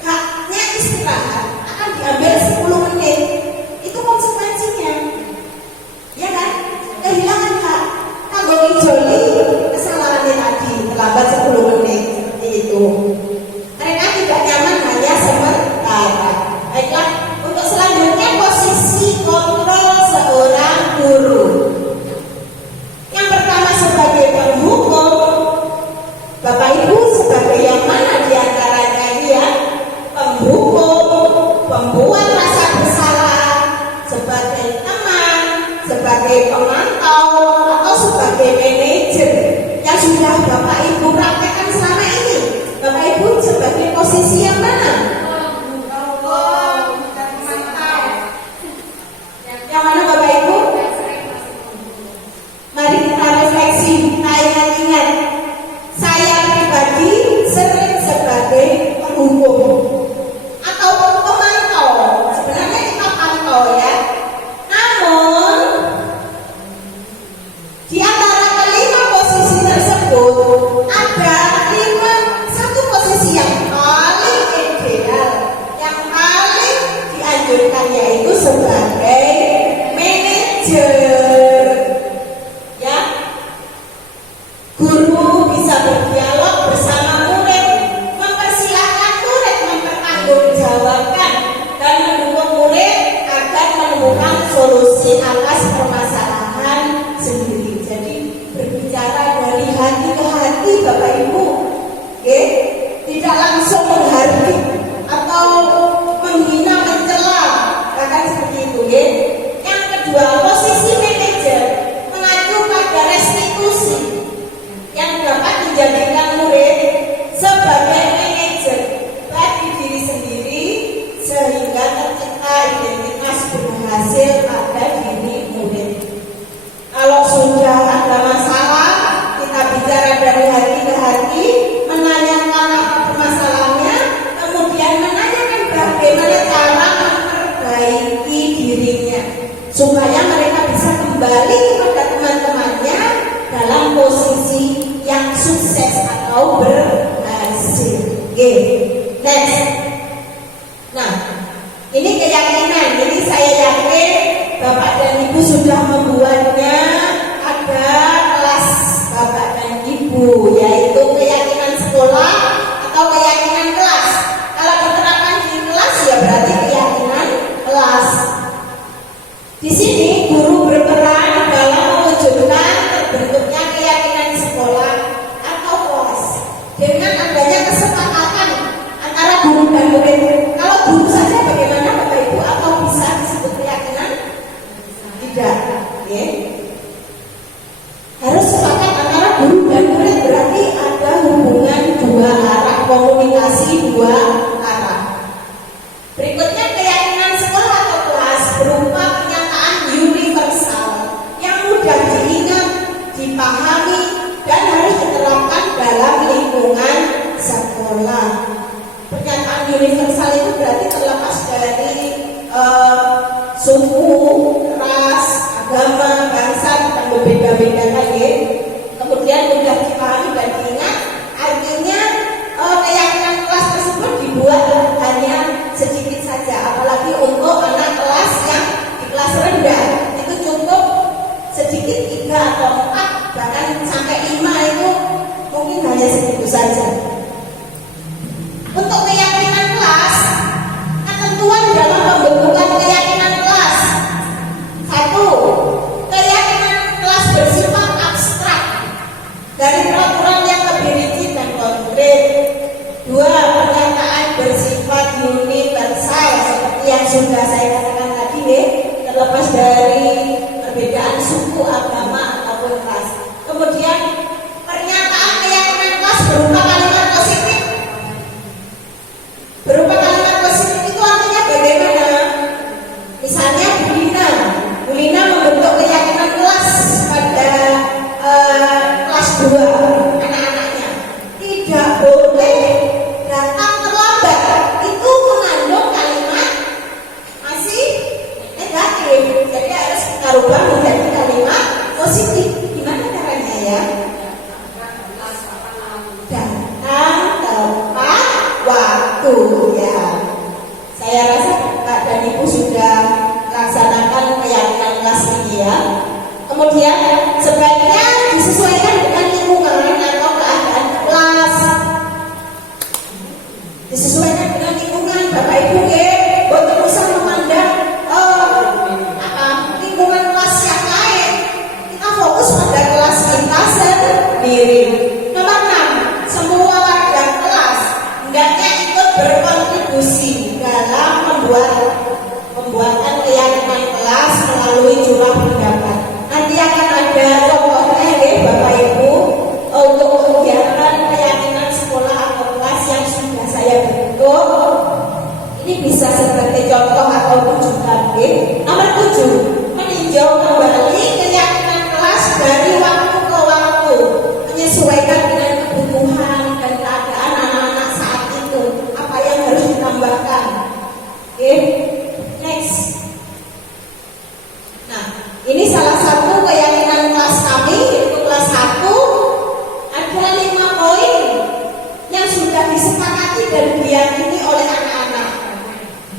haknya istirahat akan diambil 10 menit. Itu konsekuensinya, ya kan? Kehilangan hak. Kanggo ijoli kesalahannya tadi terlambat 10 menit seperti itu. Mereka tidak nyaman hanya sementara. Baiklah, untuk selanjutnya posisi kontrol seorang guru. Yang pertama sebagai penghukum, Bapak Ibu sebagai yang mana di antaranya ya? Penghukum, pembuat rasa bersalah, sebagai teman, sebagai pemantau, atau sebagai manajer yang sudah Bapak Ibu praktekkan selama ini. Bapak Ibu sebagai posisi yang mana? Yang mana Bapak Ibu? Mari kita refleksi, kita ingat-ingat. Saya pribadi sering sebagai penghukum atau pemantau. Sebenarnya kita pantau ya. Namun di antara kelima posisi tersebut ada satu posisi yang paling ideal, yang paling dianjurkan, yaitu sebagai manajer. Ya, guru bisa berdialog bersama murid, mempersilahkan murid mempertanggungjawabkan dan mendukung murid agar menemukan solusi atas permasalahan sendiri. Jadi berbicara dari hati ke hati, Bapak Ibu, tidak langsung menghardik atau menghina, mencela, bahkan seperti itu. Yang kedua, posisi manajer mengacu pada restitusi yang dapat menjadikan murid sebagai manajer bagi diri sendiri sehingga tercipta identitas berhasil pada diri murid. Kalau sudah ada masalah, kita bicara dari hati ke hati, menanyakan apa permasalahannya, kemudian menanyakan bagaimana cara memperbaiki dirinya supaya mereka bisa kembali kepada teman-temannya dalam posisi yang sukses atau berhasil. Next. Nah, ini keyakinan. Jadi saya yakin Bapak dan Ibu sudah membuatnya. Ada kelas Bapak dan Ibu, yaitu keyakinan sekolah atau keyakinan kelas. Kalau diterapkan di kelas ya berarti keyakinan kelas. Di sini guru berperan dalam mewujudkan terbentuknya keyakinan sekolah atau kelas dengan adanya kesepakatan antara guru dan murid. Kalau guru saja bagaimana Bapak Ibu, atau bisa disebut keyakinan? Tidak, ya. Harus sepakat antara guru dan murid, berarti ada hubungan dua arah, komunikasi dua arah. Berikutnya keyakinan sekolah atau kelas berupa pernyataan Yuri saja. Untuk keyakinan kelas, ketentuan dalam pembentukan keyakinan kelas. 1. Keyakinan kelas bersifat abstrak dari peraturan yang lebih rigid dan konkret. 2. Pernyataan bersifat universal seperti yang sudah saya katakan tadi, terlepas dari perbedaan suku, agama ataupun ras. Kemudian pernyataan keyakinan kelas berupa kalimat positif. Berupa kalimat positif itu artinya bagaimana? Misalnya Bu Lina membentuk keyakinan kelas pada kelas 2 anak-anaknya. Tidak boleh datang terlambat. Itu mengandung kalimat masih negatif. Jadi harus kita rubah menjadi kalimat positif. Gimana caranya ya? Datang tepat waktu ya. Saya rasa Pak dan Ibu sudah laksanakan keyakinan kelas ini ya. Kemudian sebaiknya disesuaikan dengan lingkungan atau keadaan kelas. Disesuaikan dengan lingkungan Bapak Ibu boten usah memandang lingkungan kelas yang lain. Kita fokus pada kelas kita sendiri. Nomor 6, semua warga kelas hendaknya ikut berkontribusi dalam pembuatan keyakinan kelas melalui jumlah pendapat. Nanti akan ada contohnya Bapak Ibu untuk kegiatan keyakinan sekolah atau kelas yang sudah saya bentuk. Ini bisa sebagai contoh atau rujukan. Nomor 7, meninjau kembali keyakinan kelas dari waktu ke waktu, menyesuaikan dengan kebutuhan dan keadaan anak-anak saat itu. Apa yang harus ditambahkan? Next. Nah, ini salah satu keyakinan kelas kami, yaitu kelas 1. Ada 5 poin yang sudah disepakati dan diyakini oleh anak-anak.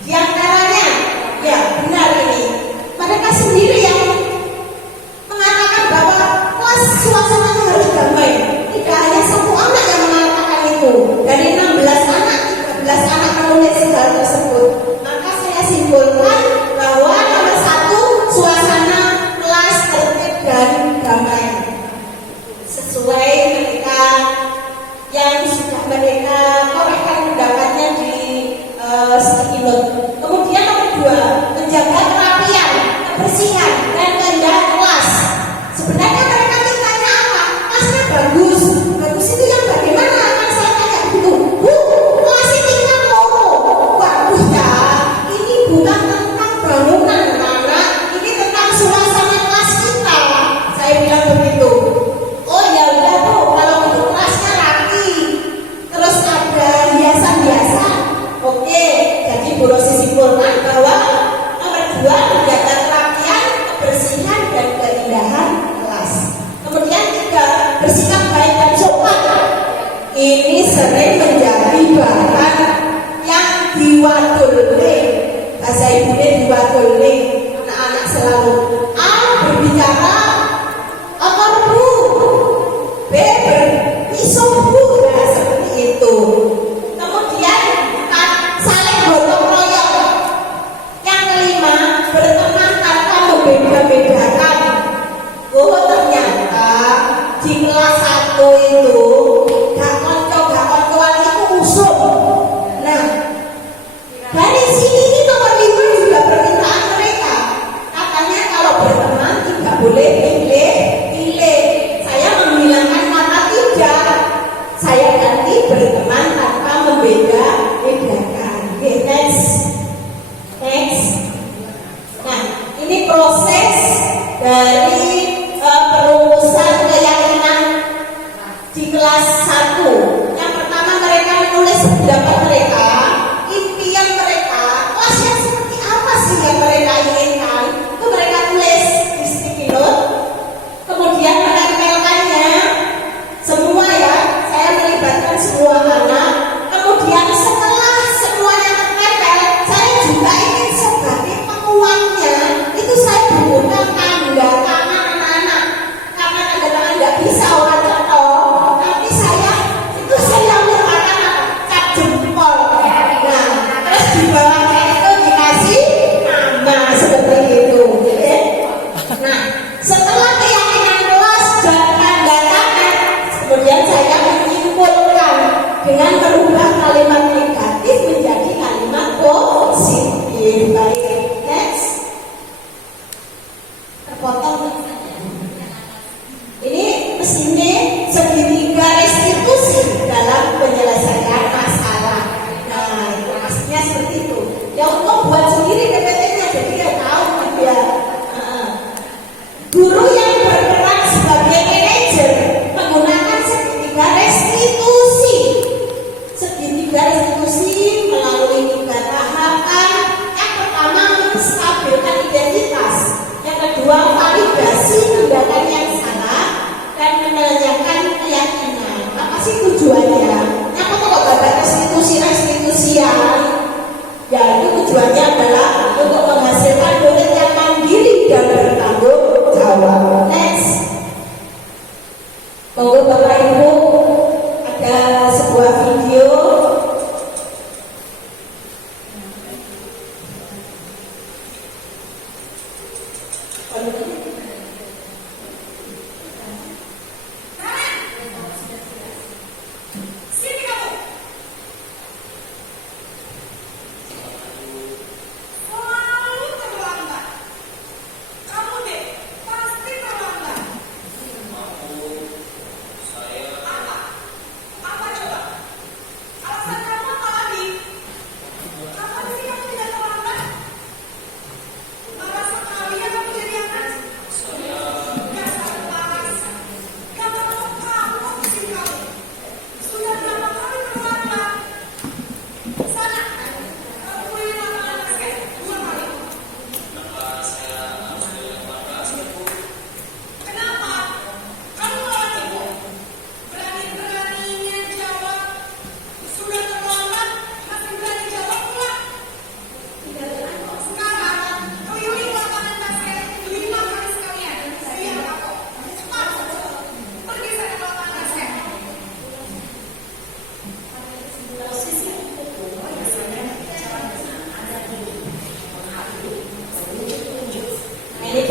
Di antaranya, ya benar ini, mereka sendiri yang mengatakan bahwa kelas suasananya harus damai. Tidak hanya satu anak yang mengatakan itu. Dari 16 anak, 13 anak menulis hal tersebut. Maka saya simpulkan bahwa nomor 1, suasana kelas tertib dan damai. Sesuai ketika yang sudah mereka torehkan pendapatnya di study note. Kemudian nomor 2, menjaga kerapian, kebersihan, dan keindahan kelas. Sebenarnya mereka mintanya apa? Kelasnya bagus. Bagus itu yang bagaimana? Kan saya tanya begitu. Bu, kelas ini kan loro. Waduh ya, ini bukan tentang bangunan anak, ini tentang suasana kelas kita. Saya bilang begitu. Oh ya udah Bu, kalau itu kelasnya rapi, terus ada hiasan-hiasan. Oke, jadi Bu Rosi simpulkan bahwa nomor 2, menjaga kerapian, kebersihan, dan keindahan kelas. Kemudian 3, bersikap baik dan sopan. Ini sering menjadi bahan yang diwadulne. Bahasa ibunya diwadulne. Anak-anak selalu A berbicara apa Bu, B berpisah Bu, nah seperti itu. Kemudian saling gotong royong. Yang kelima, berteman tanpa membeda-bedakan. Oh ternyata di kelas 1 itu gak konco-koncoan itu musuh. Nah, dari sini nomor 5 juga permintaan mereka. Katanya kalau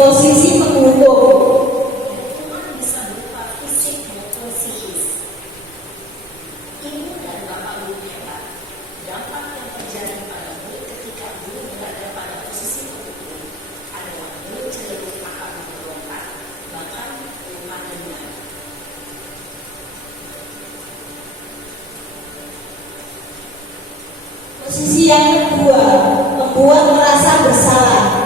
Posisi penghubung. Hubungan bisa berupa fisik maupun psikis. Ibu dan bapak guru hebat. Dampak yang terjadi pada guru ketika guru berada pada posisi penghubung adalah guru cenderung akan memberontak, bahkan lupa dengar. Posisi yang kedua, membuat merasa bersalah.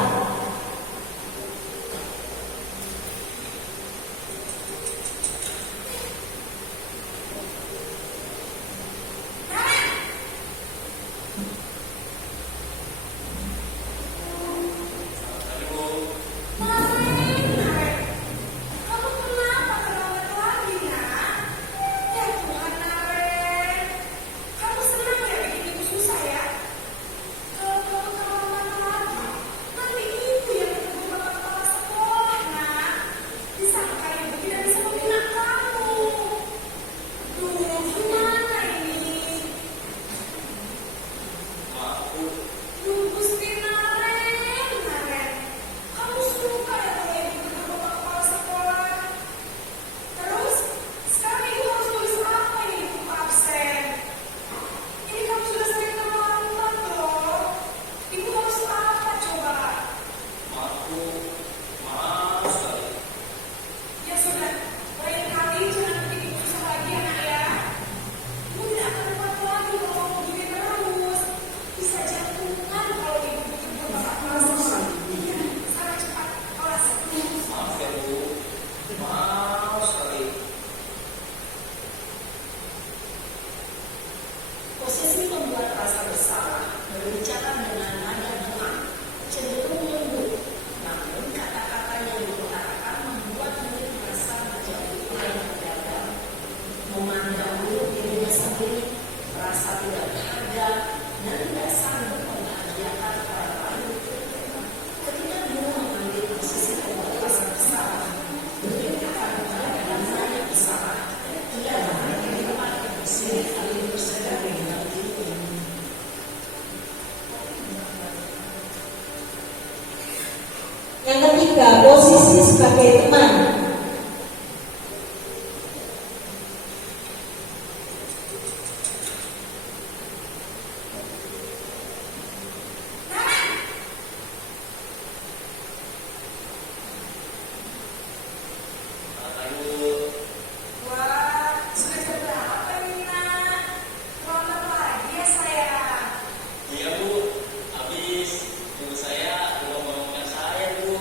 Posisi membuat rasa bersalah berbicara dengan nada tenang, cenderung lembut, namun kata-kata yang diutarakan membuat murid merasa menjadi orang yang gagal, memandang buruk dirinya sendiri, merasa tidak berharga, dan tidak sanggup membahagiakan orang lain. Ketika guru mengambil posisi membuat rasa bersalah, murid akan mengatakan nada bersalah, dan ia akan menerima emosi saling bersedar dengan dirinya. Yang ketiga, posisi sebagai teman. Wah, sudah jam berapa nih, Nak? Terlambat lagi ya, sayang. Iya Bu, habis ibu saya belum ngomongkan saya Bu.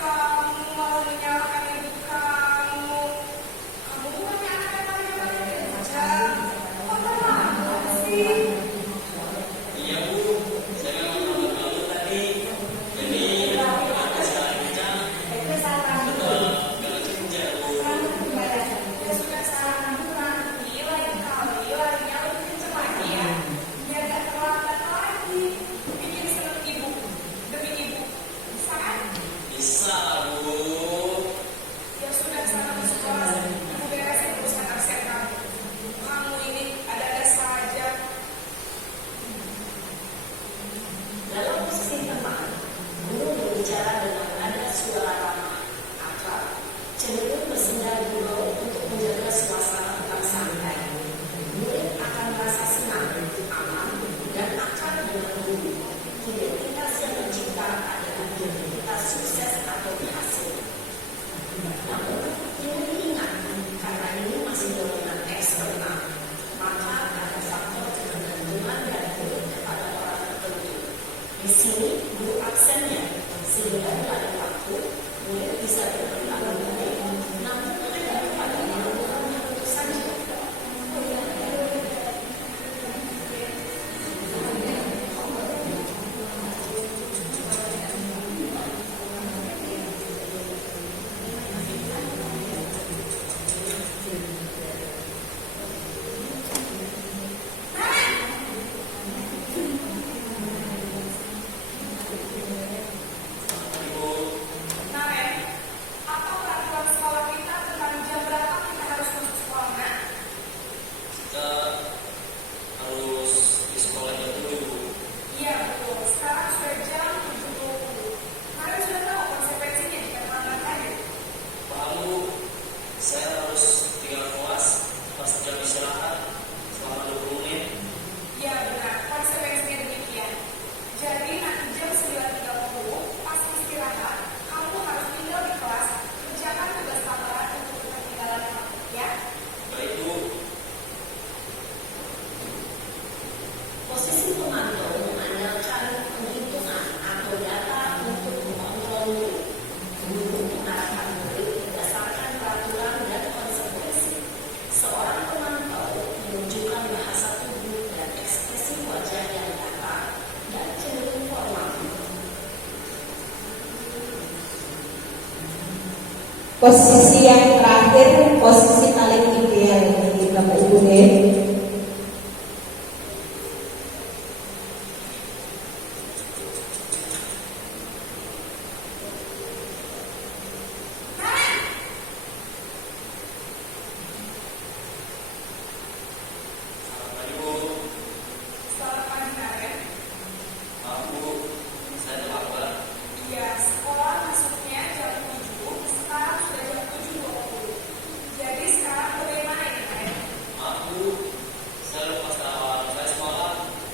Kamu malah Posisi yang terakhir, posisi paling ideal bagi Bapak Ibu ya. Selamat pagi Karen. Iya, sekolah masuknya jam 7, sekarang sudah jam 7.20. Jadi sekarang bagaimana ini Karen?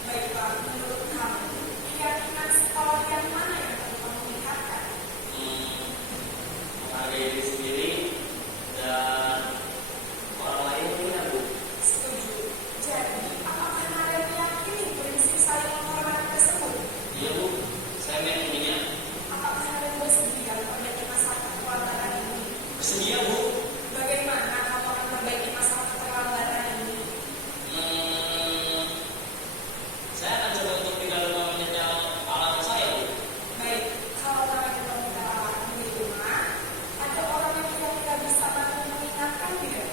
Baik Pak, menurut kamu, keyakinan sekolah yang mana yang perlu kamu tingkatkan? Setuju. Jadi, apakah Karen meyakini prinsip saling menghormati tersebut? Apakah Karen bersedia memperbaiki masalah keterlambatan ini? Bagaimana kamu akan memperbaiki masalah keterlambatan ini? Baik, kalau Karen tidak minta alat di rumah, ada orang yang kira-kira bisa bantu mengingatkan tidak?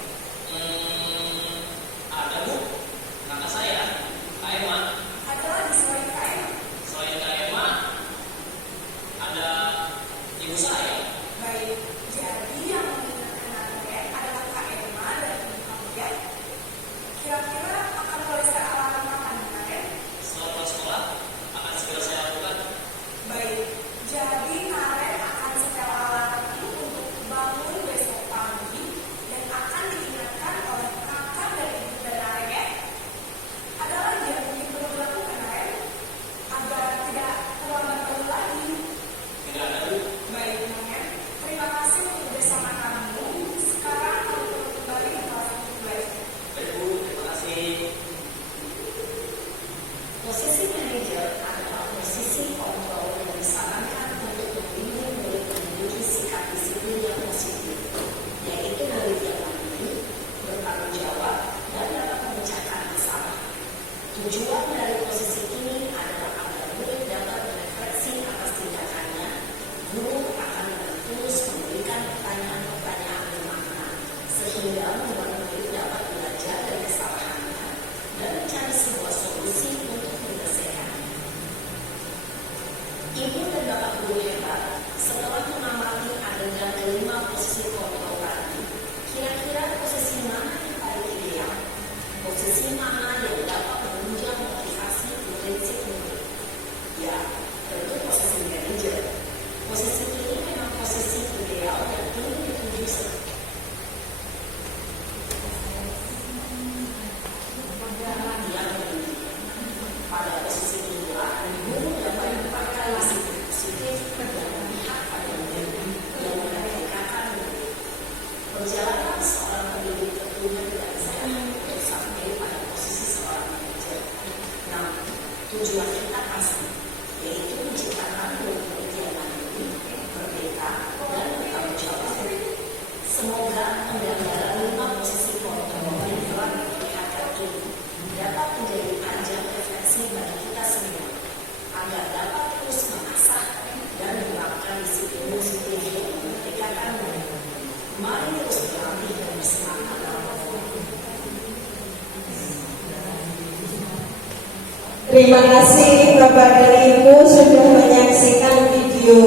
Ada lagi selain Karen? Baik, jadi yang mengingatkan Karen adalah Kak Emma dan ibu kamu ya. Kira-kira akan mulai saya alarm kapan Karen? Baik, jadi Karen akan setel alarm untuk bangun besok pagi dan akan diingatkan oleh kakak dan ibu dan Karen ya. Ada lagi yang mungkin perlu dilakukan Karen agar tidak terlambat jauh lagi. Baik, Karen. Terima kasih untuk bersama kamu. Sekarang kamu perlu kembali ke kelas untuk belajar. Posisi manajer adalah posisi kontrol yang disarankan untuk membimbing murid memiliki sikap disiplin yang positif, yaitu murid yang mandiri, bertanggung jawab, dan dapat memecahkan masalah. Tujuan dari posisi ini adalah agar murid dapat berefleksi atas tindakannya. Guru akan dengan tulus memberikan pertanyaan-pertanyaan bermakna, sehingga membuat murid dapat belajar dari kesalahannya dan mencari sebuah solusi untuk menyelesaikannya. Ibu dan Bapak Guru hebat, setelah mengamati adegan kelima posisi kontrol tadi, kira-kira posisi mana yang paling ideal? Posisi mana yang dapat menunjang motivasi prinsip murid? Ya, tentu posisi manajer. Posisi ini memang posisi ideal yang ingin dituju pada posisi inilah guru dapat berpartisipasi positif dan memihak pada murid yang memerdekakan murid. Perjalanan seorang pendidik tentunya tidak bisa untuk sampai pada posisi seorang manajer. Namun, tujuan kita pasti, yaitu menciptakan murid-murid yang mandiri, merdeka, dan bertanggung jawab. Semoga penggagalan 5 posisi kontrol yang telah diperlihatkan ini dapat menjadi ajang refleksi bagi kita semua, agar dapat terus mengasah dan mengembangkan disiplin-disiplin yang memerdekakan murid. Mari terus berlatih dan bersemangat dalam Terima kasih Bapak dan Ibu sudah menyaksikan video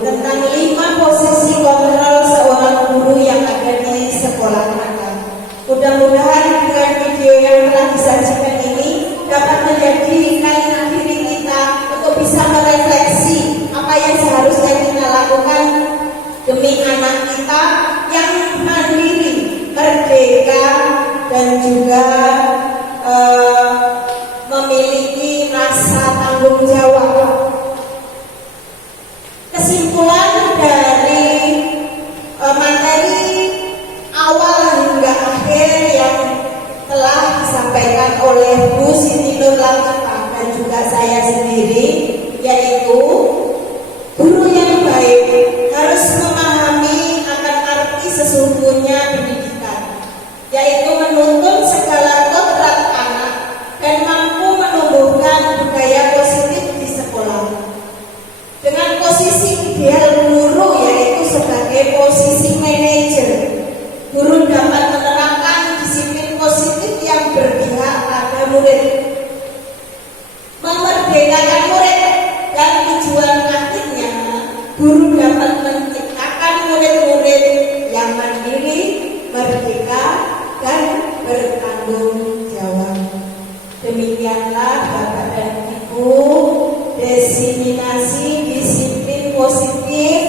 tentang 5 posisi kontrol seorang guru yang ada di sekolah kita. Mudah-mudahan dengan video yang telah disajikan ini dapat menjadi kain diri kita untuk bisa merefleksi apa yang seharusnya kita lakukan demi anak kita yang mandiri, merdeka, dan juga memiliki rasa tanggung jawab. Kesimpulan dari materi awal hingga akhir yang telah disampaikan oleh Bu Siti Nur Latifah dan juga saya sendiri, yaitu guru yang baik harus memahami akan arti sesungguhnya pendidikan, yaitu menuntun segala kodrat anak dan mampu menumbuhkan budaya positif di sekolah. Dengan posisi ideal guru yaitu sebagai posisi manajer murid. Memerdekakan murid dan tujuan akhirnya guru dapat menciptakan murid-murid yang mandiri, merdeka, dan bertanggung jawab. Demikianlah Bapak dan Ibu, diseminasi disiplin positif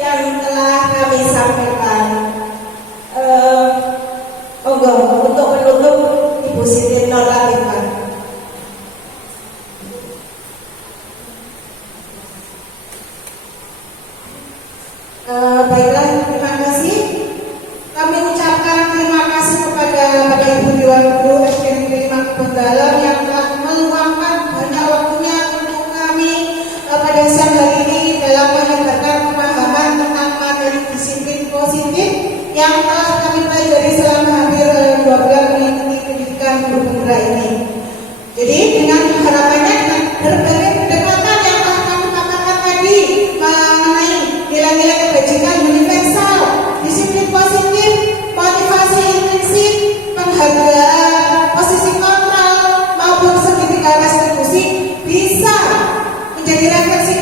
yang telah kami sampaikan. Untuk penutup, Ibu Siti Nurlatifah. Baiklah, terima kasih. Kami ucapkan terima kasih kepada Bapak Ibu Dewan Guru SD Negeri Mangkunegaran yang telah meluangkan banyak waktunya untuk kami pada siang hari ini dalam menyebarkan pemahaman tentang materi disiplin positif yang telah kami pelajari selama hampir 2 bulan mengikuti pendidikan guru penggerak ini. Jadi dengan harapannya dengan berbagai pendekatan yang telah kami paparkan tadi mengenai nilai-nilai kebajikan universal, disiplin positif, motivasi intrinsik, penghargaan, posisi kontrol maupun segitiga restitusi bisa menjadi refleksi